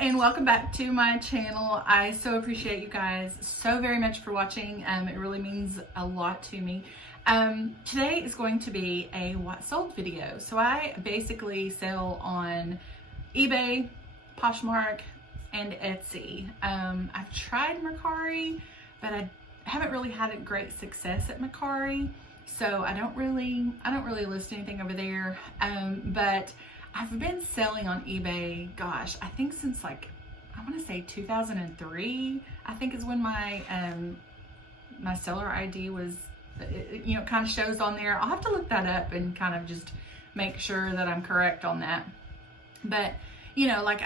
and welcome back to my channel. I so appreciate you guys so very much for watching. It really means a lot to me. Today is going to be a what sold video. So I basically sell on eBay, Poshmark, and Etsy. I've tried Mercari, but I haven't really had a great success at Mercari. So I don't really list anything over there. But I've been selling on eBay, gosh, I think since like, I want to say 2003, I think is when my my seller ID was, you know, kind of shows on there. I'll have to look that up and kind of just make sure that I'm correct on that. But, you know, like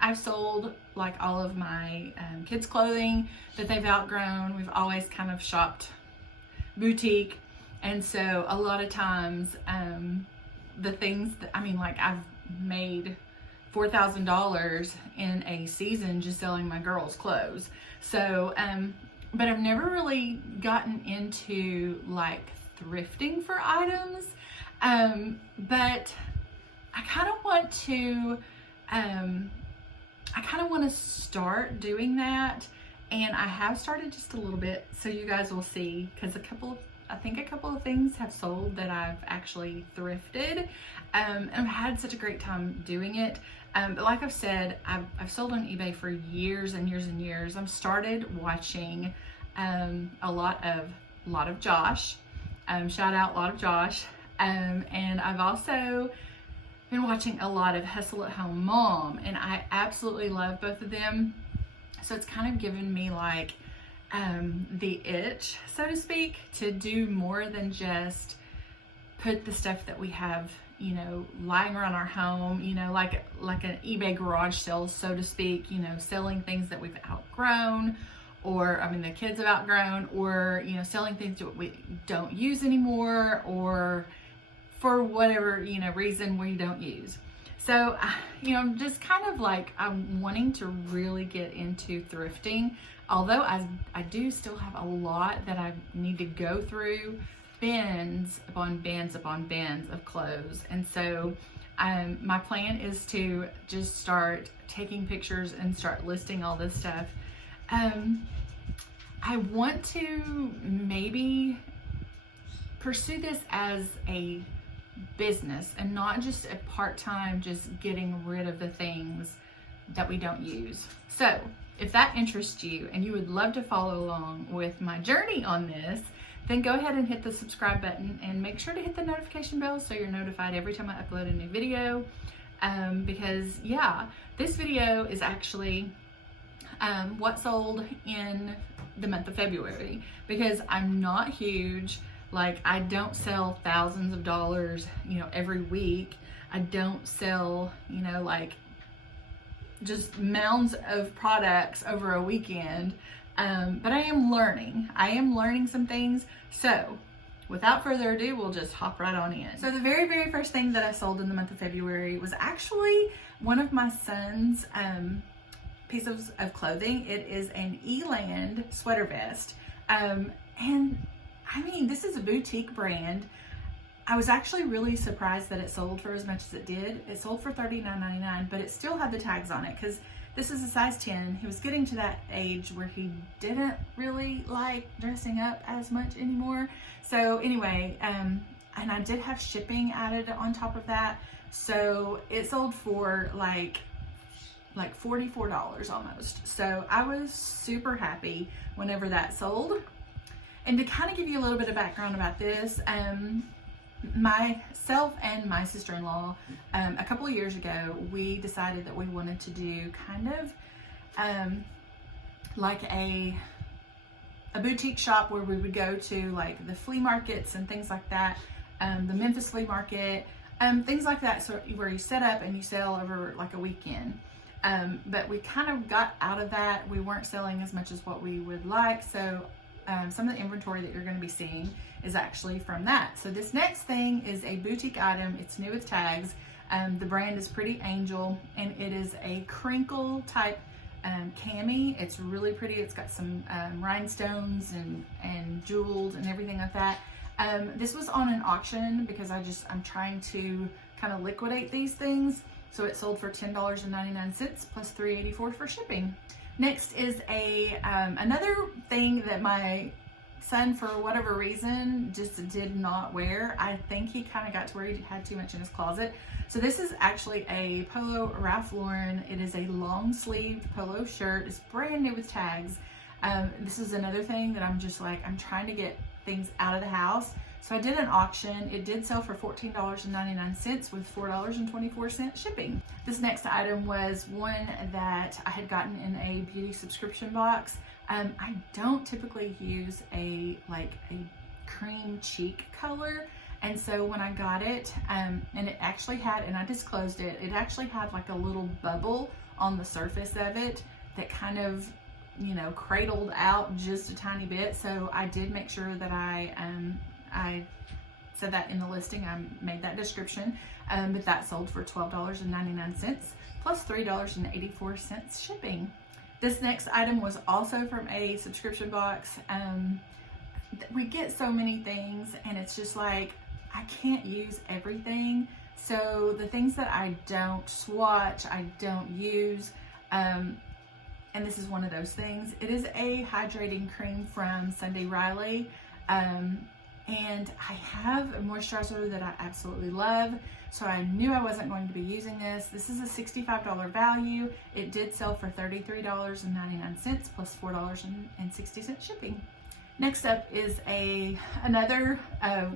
I've sold like all of my kids' clothing that they've outgrown. We've always kind of shopped boutique. And so a lot of times, the things that, I mean, like I've made $4,000 in a season just selling my girls' clothes. So, but I've never really gotten into like thrifting for items. But I kind of want to, start doing that. And I have started just a little bit, so you guys will see, because I think a couple of things have sold that I've actually thrifted, and I've had such a great time doing it. But like I've said, I've sold on eBay for years and years and years. I've started watching a lot of Josh. Shout out, lot of Josh. And I've also been watching a lot of Hustle at Home Mom, and I absolutely love both of them. So it's kind of given me like the itch, so to speak, to do more than just put the stuff that we have, you know, lying around our home, you know, like an eBay garage sale, so to speak, you know, selling things that we've outgrown, or, I mean, the kids have outgrown, or, you know, selling things that we don't use anymore, or for whatever, you know, reason we don't use. So, you know, just kind of like I'm wanting to really get into thrifting. Although I do still have a lot that I need to go through, bins upon bins upon bins of clothes. And so my plan is to just start taking pictures and start listing all this stuff. I want to maybe pursue this as a business and not just a part-time, just getting rid of the things that we don't use. So if that interests you and you would love to follow along with my journey on this, then go ahead and hit the subscribe button and make sure to hit the notification bell so you're notified every time I upload a new video. Because yeah, this video is actually what sold in the month of February, because I'm not huge. Like, I don't sell thousands of dollars, you know, every week. I don't sell, you know, like just mounds of products over a weekend. But I am learning some things. So without further ado, we'll just hop right on in. So the very, very first thing that I sold in the month of February was actually one of my son's pieces of clothing. It is an Eland sweater vest. And I mean, this is a boutique brand. I was actually really surprised that it sold for as much as it did. It sold for $39.99, but it still had the tags on it because this is a size 10. He was getting to that age where he didn't really like dressing up as much anymore. So anyway, and I did have shipping added on top of that. So it sold for like $44 almost. So I was super happy whenever that sold. And to kind of give you a little bit of background about this, myself and my sister-in-law, a couple of years ago, we decided that we wanted to do kind of like a boutique shop where we would go to like the flea markets and things like that, the Memphis flea market, things like that, so where you set up and you sell over like a weekend. But we kind of got out of that. We weren't selling as much as what we would like, so some of the inventory that you're going to be seeing is actually from that. So this next thing is a boutique item. It's new with tags. The brand is Pretty Angel, and it is a crinkle type cami. It's really pretty. It's got some rhinestones and jeweled and everything like that. This was on an auction because I'm trying to kind of liquidate these things. So it sold for $10.99 plus $3.84 for shipping. Next is another thing that my son, for whatever reason, just did not wear. I think he kind of got to where he had too much in his closet. So this is actually a polo Ralph Lauren. It is a long sleeved polo shirt. It's brand new with tags. This is another thing that I'm just like, I'm trying to get things out of the house. So I did an auction. It did sell for $14.99 with $4.24 shipping. This next item was one that I had gotten in a beauty subscription box. I don't typically use a cream cheek color. And so when I got it, and it actually had, and I disclosed it, it actually had like a little bubble on the surface of it that kind of, you know, cradled out just a tiny bit. So I did make sure that I said that in the listing. I made that description, but that sold for $12.99 plus $3.84 shipping. This next item was also from a subscription box. We get so many things, and it's just like, I can't use everything. So the things that I don't swatch, I don't use, and this is one of those things. It is a hydrating cream from Sunday Riley. And I have a moisturizer that I absolutely love. So I knew I wasn't going to be using this. This is a $65 value. It did sell for $33.99 plus $4.60 shipping. Next up is another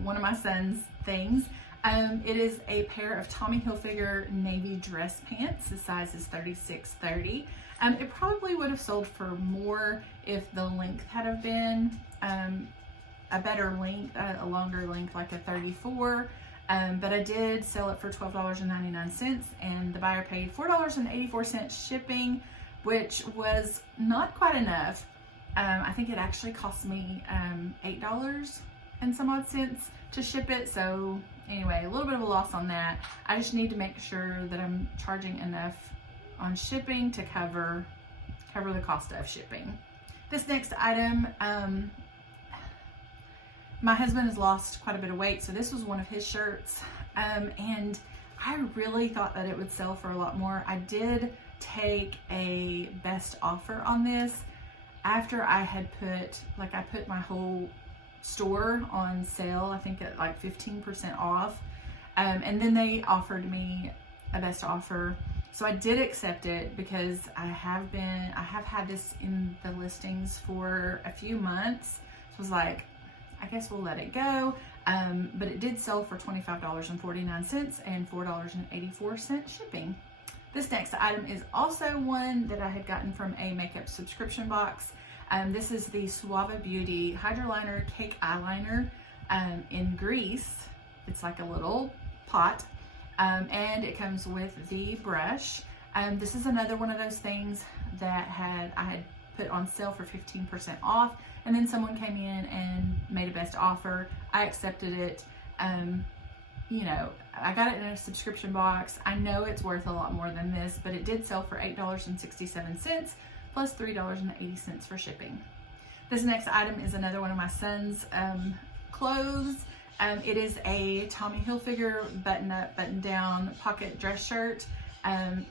one of my son's things. It is a pair of Tommy Hilfiger navy dress pants. The size is 36-30. It probably would have sold for more if the length had have been a better length, a longer length, like a 34. But I did sell it for $12.99, and the buyer paid $4.84 shipping, which was not quite enough. I think it actually cost me $8 and some odd cents to ship it. So anyway, a little bit of a loss on that. I just need to make sure that I'm charging enough on shipping to cover the cost of shipping. This next item, my husband has lost quite a bit of weight, so this was one of his shirts, and I really thought that it would sell for a lot more. I did take a best offer on this after I had put my whole store on sale, I think at like 15% off, and then they offered me a best offer. So I did accept it because I have had this in the listings for a few months. So I was like, I guess we'll let it go. But it did sell for $25.49 and $4.84 shipping. This next item is also one that I had gotten from a makeup subscription box. This is the Suave Beauty Hydroliner Cake Eyeliner in grease. It's like a little pot. And it comes with the brush. This is another one of those things that I had put on sale for 15% off, and then someone came in and made a best offer. I accepted it. You know, I got it in a subscription box. I know it's worth a lot more than this, but it did sell for $8.67 plus $3.80 for shipping. This next item is another one of my son's clothes. It is a Tommy Hilfiger button-up, button-down pocket dress shirt.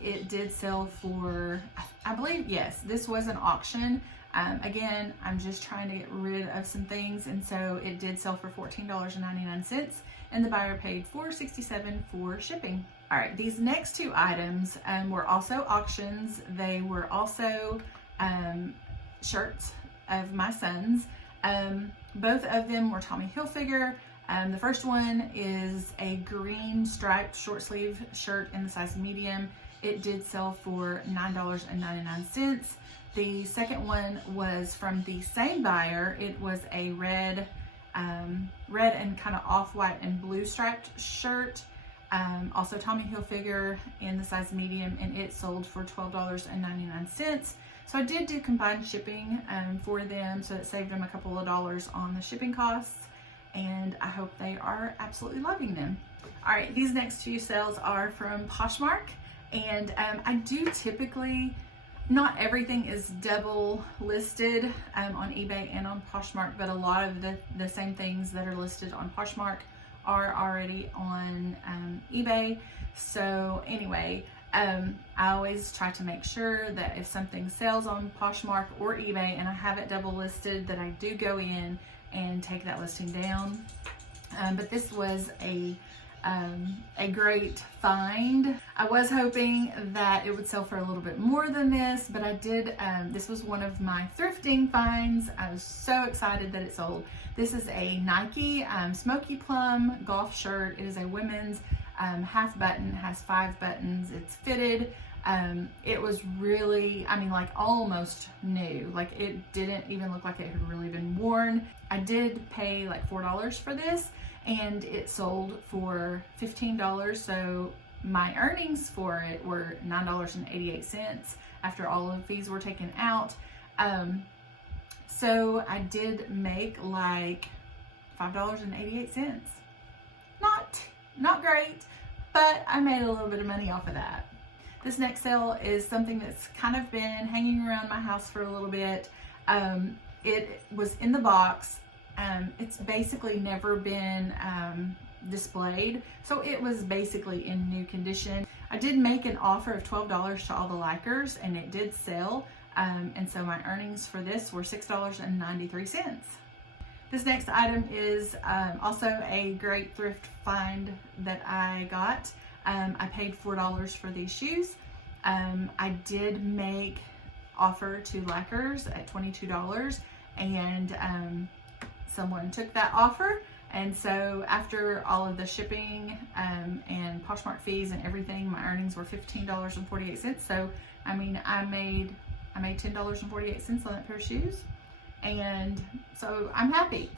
It did sell for, I believe, yes, this was an auction. Again, I'm just trying to get rid of some things, and so it did sell for $14.99, and the buyer paid $4.67 for shipping. All right, these next two items were also auctions. They were also shirts of my son's. Both of them were Tommy Hilfiger. The first one is a green striped short sleeve shirt in the size medium. It did sell for $9.99. The second one was from the same buyer. It was a red and kind of off-white and blue striped shirt. Also Tommy Hilfiger in the size medium, and it sold for $12.99. So I did do combined shipping for them, so it saved them a couple of dollars on the shipping costs, and I hope they are absolutely loving them. All right, these next few sales are from Poshmark, and I do typically, not everything is double listed on eBay and on Poshmark, but a lot of the same things that are listed on Poshmark are already on eBay. So anyway, I always try to make sure that if something sells on Poshmark or eBay and I have it double listed, that I do go in and take that listing down. But this was a great find. I was hoping that it would sell for a little bit more than this, but I did. This was one of my thrifting finds. I was so excited that it sold. This is a Nike Smoky Plum golf shirt. It is a women's half button, has 5 buttons. It's fitted. It was really, I mean, like almost new. Like it didn't even look like it had really been worn. I did pay like $4 for this, and it sold for $15. So my earnings for it were $9.88 after all of the fees were taken out. So I did make like $5.88. Not great, but I made a little bit of money off of that. This next sale is something that's kind of been hanging around my house for a little bit. It was in the box. It's basically never been displayed, so it was basically in new condition. I did make an offer of $12 to all the likers, and it did sell, and so my earnings for this were $6.93. This next item is also a great thrift find that I got. I paid $4 for these shoes. I did make offer to likers at $22, and someone took that offer. And so after all of the shipping and Poshmark fees and everything, my earnings were $15.48. So I mean, I made $10.48 on that pair of shoes. And so I'm happy.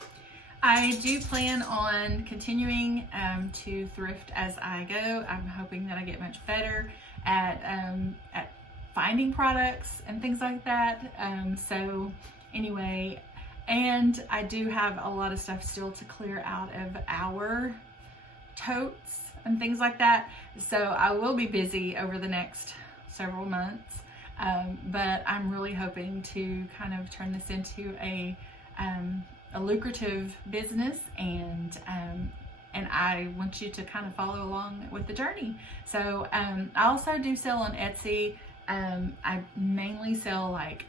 I do plan on continuing to thrift as I go. I'm hoping that I get much better at finding products and things like that. So anyway, and I do have a lot of stuff still to clear out of our totes and things like that. So I will be busy over the next several months. But I'm really hoping to kind of turn this into a lucrative business, and I want you to kind of follow along with the journey. So I also do sell on Etsy. I mainly sell like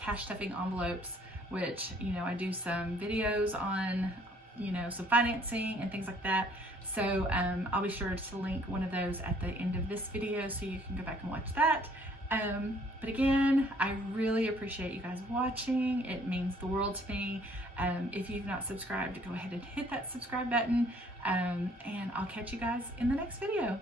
cash stuffing envelopes, which, you know, I do some videos on, you know, some financing and things like that. So I'll be sure to link one of those at the end of this video so you can go back and watch that. But again, I really appreciate you guys watching. It means the world to me. If you've not subscribed, go ahead and hit that subscribe button, and I'll catch you guys in the next video.